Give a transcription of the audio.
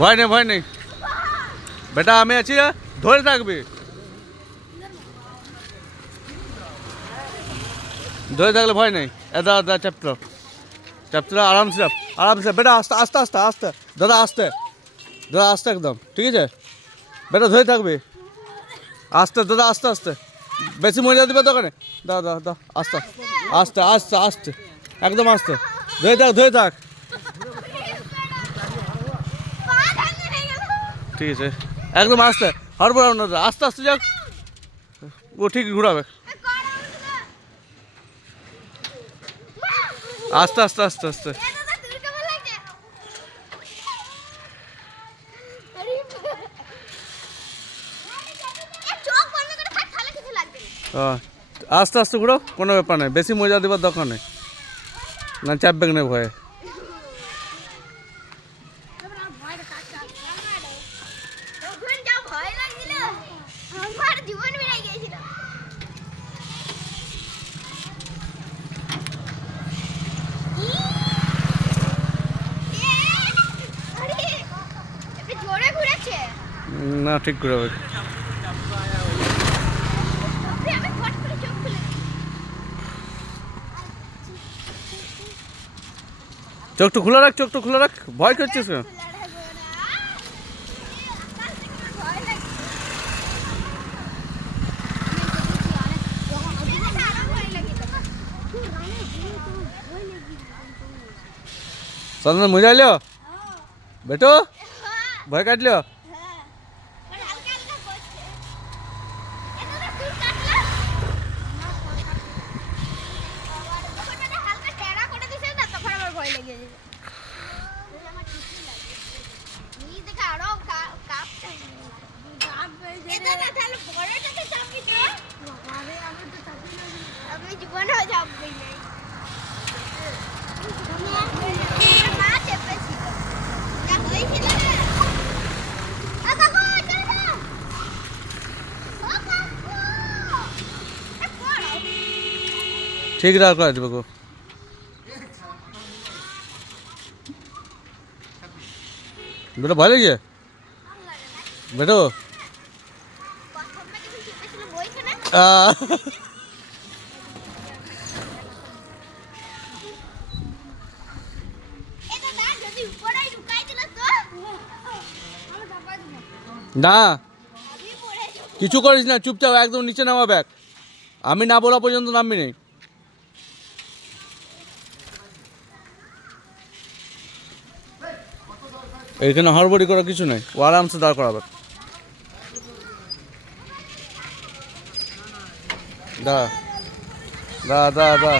ভয় নেই ভয় নেই বেটা, আমি আছি, ধরে থাকবি, ধরে থাকলে ভয় নেই। দাদা দাদা চাপতো চাপতো, আরামসে আরামসে বেটা, আস্তে আস্তে আস্তে আস্তে দাদা, আস্তে দাদা, আস্তে একদম, ঠিক আছে বেটা, ধরে থাকবি আস্তে দাদা, আস্তে আস্তে, বেশি মজা দিবে দোকানে, দাদা দাদা আস্তে আস্তে আস্তে আস্তে, একদম আস্তে, ধরে থাক ধরে থাক, ঠিক আছে একদম আস্তে, হড়বড় না, আস্তে আস্তে যাক, ও ঠিক ঘুরাবে, আস্তে আস্তে আস্তে আস্তে, আস্তে আস্তে ঘুরো, কোনো ব্যাপার নেই, বেশি মজা দেবার দরকার নেই, না চাপবে না ভয়ে। না ঠিক ঘুরাবে, চোখটা খুলে রাখ, চোখটা খুলে রাখ, ভয় করছিস কেন? সন্ধ্যা মজা এলো বেটো, ভয় কাটলো, ঠিক দাঁড় করে দেবে গো, বেটো ভয় লেগে বেটো, না কিছু করিস না, চুপচাপ একদম নিচে নামা ব্যাগ, আমি না বলা পর্যন্ত নামবি নেই। এইখানে হড়বড়ি করার কিছু নেই, ও আরামসে দাঁড় করাবে, দা দা দা দা